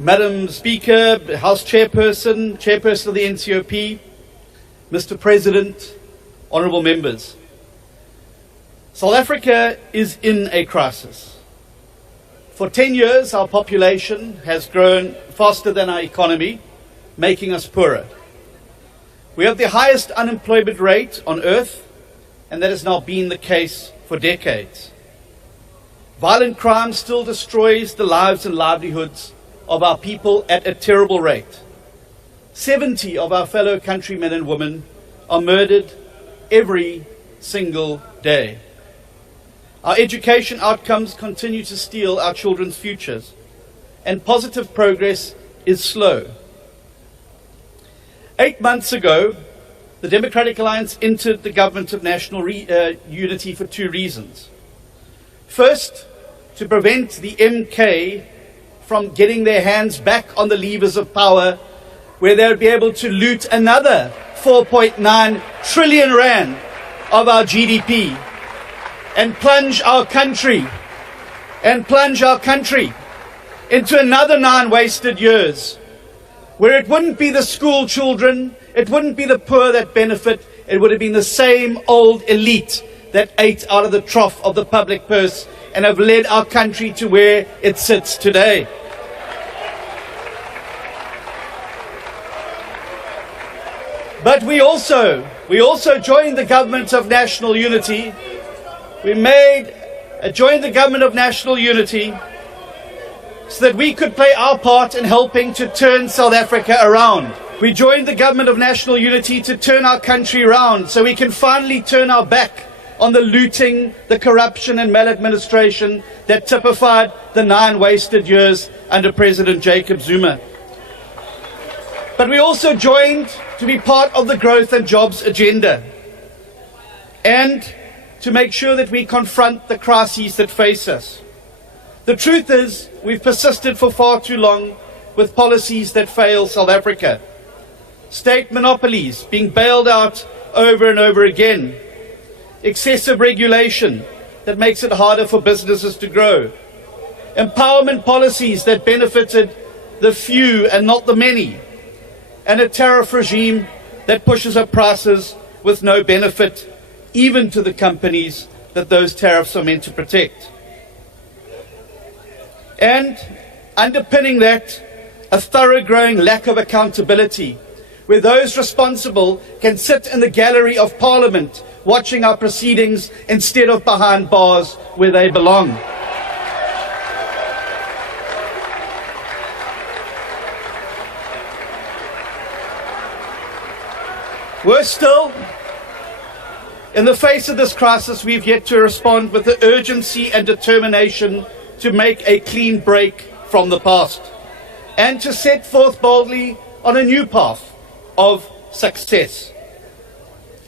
Madam Speaker, House Chairperson, Chairperson of the NCOP, Mr. President, honourable members. South Africa is in a crisis. For 10 years, our population has grown faster than our economy, making us poorer. We have the highest unemployment rate on earth, and that has now been the case for decades. Violent crime still destroys the lives and livelihoods of our people at a terrible rate. 70 of our fellow countrymen and women are murdered every single day. Our education outcomes continue to steal our children's futures, and positive progress is slow. 8 months ago, the Democratic Alliance entered the Government of National Unity for two reasons. First, to prevent the MK from getting their hands back on the levers of power, where they would be able to loot another 4.9 trillion rand of our GDP and plunge our country into another 9 wasted years, where it wouldn't be the school children, it wouldn't be the poor that benefit, it would have been the same old elite that ate out of the trough of the public purse and have led our country to where it sits today. But we also joined the Government of National Unity. We joined the Government of National Unity so that we could play our part in helping to turn South Africa around. We joined the Government of National Unity to turn our country around so we can finally turn our back on the looting, the corruption and maladministration that typified the 9 wasted years under President Jacob Zuma. But we also joined to be part of the growth and jobs agenda and to make sure that we confront the crises that face us. The truth is, we've persisted for far too long with policies that fail South Africa. State monopolies being bailed out over and over again. Excessive regulation that makes it harder for businesses to grow. Empowerment policies that benefited the few and not the many. And a tariff regime that pushes up prices with no benefit, even to the companies that those tariffs are meant to protect. And underpinning that, a thoroughgoing lack of accountability, where those responsible can sit in the gallery of Parliament watching our proceedings instead of behind bars where they belong. Worse still, in the face of this crisis, we've yet to respond with the urgency and determination to make a clean break from the past and to set forth boldly on a new path of success.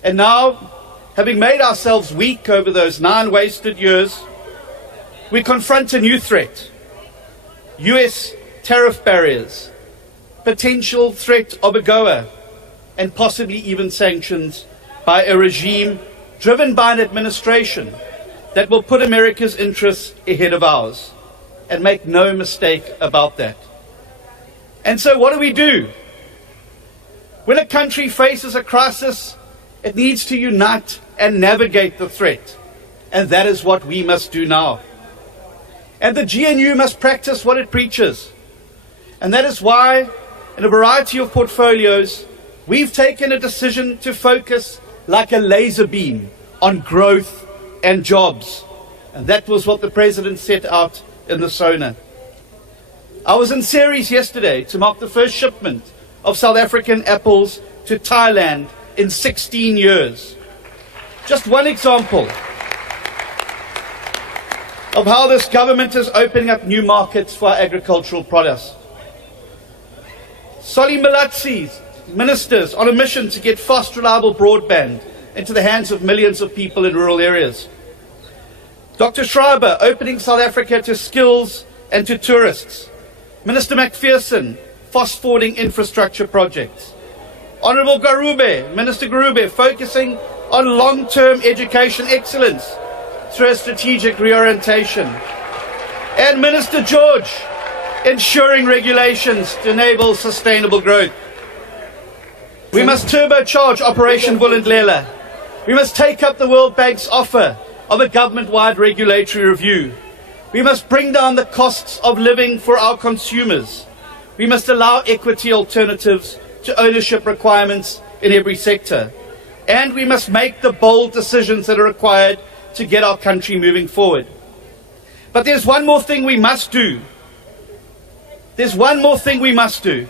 And now, having made ourselves weak over those 9 wasted years, we confront a new threat. US tariff barriers, potential threat of AGOA, and possibly even sanctions by a regime driven by an administration that will put America's interests ahead of ours. And make no mistake about that. And so what do? When a country faces a crisis, it needs to unite and navigate the threat. And that is what we must do now. And the GNU must practice what it preaches. And that is why, in a variety of portfolios, we've taken a decision to focus like a laser beam on growth and jobs. And that was what the President set out in the SONA. I was in Ceres yesterday to mark the first shipment of South African apples to Thailand in 16 years. Just one example of how this government is opening up new markets for our agricultural products. Solly Malatsi's ministers on a mission to get fast, reliable broadband into the hands of millions of people in rural areas. Dr. Schreiber opening South Africa to skills and to tourists. Minister McPherson fast-forwarding infrastructure projects. Honourable Minister Garube focusing on long-term education excellence through a strategic reorientation. And Minister George ensuring regulations to enable sustainable growth. We must turbocharge Operation Vulindlela. We must take up the World Bank's offer of a government-wide regulatory review. We must bring down the costs of living for our consumers. We must allow equity alternatives to ownership requirements in every sector. And we must make the bold decisions that are required to get our country moving forward. But there's one more thing we must do. There's one more thing we must do.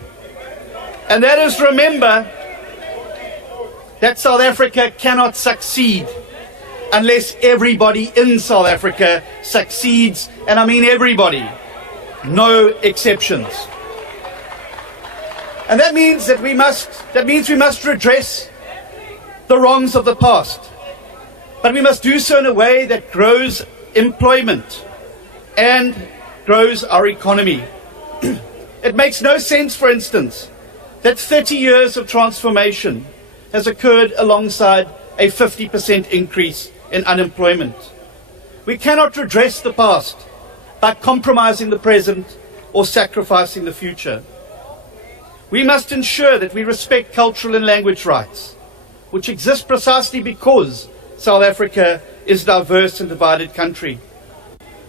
And that is remember that South Africa cannot succeed unless everybody in South Africa succeeds, and I mean everybody, no exceptions. And that means we must redress the wrongs of the past, but we must do so in a way that grows employment and grows our economy. It makes no sense, for instance, that 30 years of transformation has occurred alongside a 50% increase in unemployment. We cannot redress the past by compromising the present or sacrificing the future. We must ensure that we respect cultural and language rights, which exist precisely because South Africa is a diverse and divided country.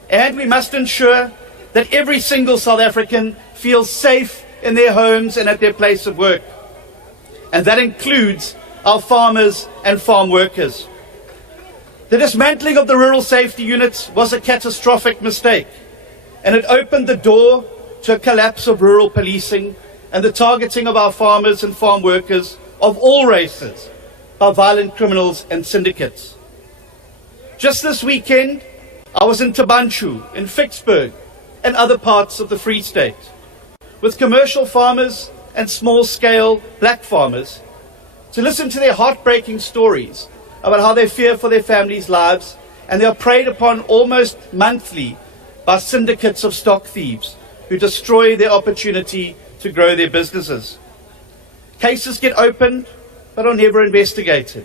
And we must ensure that every single South African feels safe in their homes and at their place of work. And that includes our farmers and farm workers. The dismantling of the rural safety units was a catastrophic mistake, and it opened the door to a collapse of rural policing and the targeting of our farmers and farm workers of all races by violent criminals and syndicates. Just this weekend, I was in Tabanchu, in Vicksburg, and other parts of the Free State, with commercial farmers and small-scale black farmers, to listen to their heartbreaking stories about how they fear for their families' lives, and they are preyed upon almost monthly by syndicates of stock thieves who destroy their opportunity to grow their businesses. Cases get opened but are never investigated.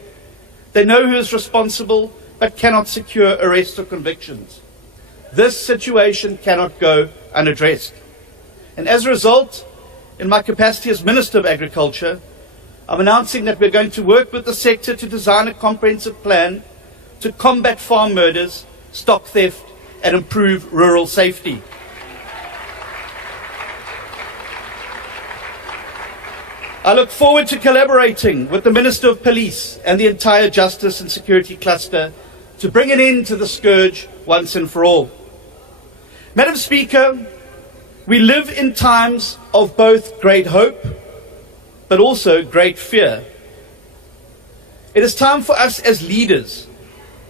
They know who is responsible but cannot secure arrests or convictions. This situation cannot go unaddressed. And as a result, in my capacity as Minister of Agriculture, I'm announcing that we're going to work with the sector to design a comprehensive plan to combat farm murders, stock theft, and improve rural safety. I look forward to collaborating with the Minister of Police and the entire Justice and Security cluster to bring an end to the scourge once and for all. Madam Speaker, we live in times of both great hope but also great fear. It is time for us as leaders,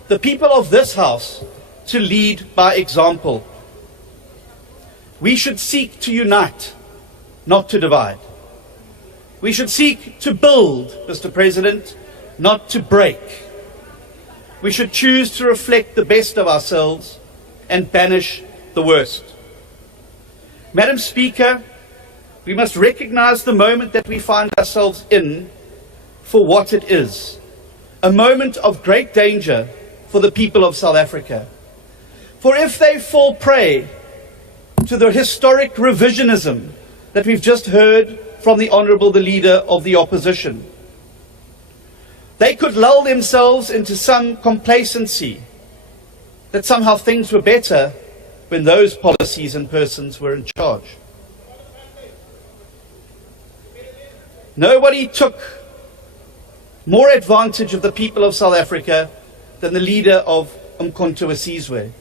the people of this House, to lead by example. We should seek to unite, not to divide. We should seek to build, Mr. President, not to break. We should choose to reflect the best of ourselves and banish the worst. Madam Speaker, we must recognize the moment that we find ourselves in for what it is, a moment of great danger for the people of South Africa. For if they fall prey to the historic revisionism that we've just heard from the Honourable the Leader of the Opposition, they could lull themselves into some complacency that somehow things were better when those policies and persons were in charge. Nobody took more advantage of the people of South Africa than the leader of Umkhonto we Sizwe,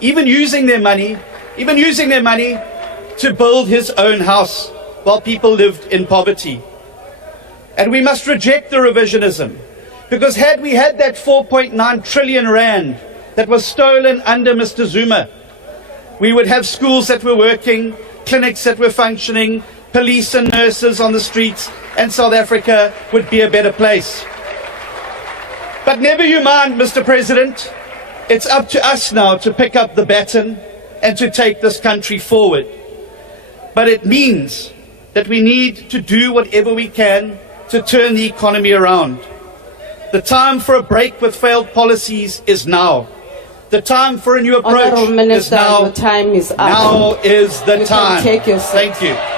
even using their money to build his own house while people lived in poverty. And we must reject the revisionism, because had we had that 4.9 trillion rand that was stolen under Mr. Zuma, we would have schools that were working, clinics that were functioning, police and nurses on the streets, and South Africa would be a better place. But never you mind, Mr. President. It's up to us now to pick up the baton and to take this country forward. But it means that we need to do whatever we can to turn the economy around. The time for a break with failed policies is now. The time for a new approach Honourable is Minister, now. your time is up. Now is the You can time. take your seat. Thank you.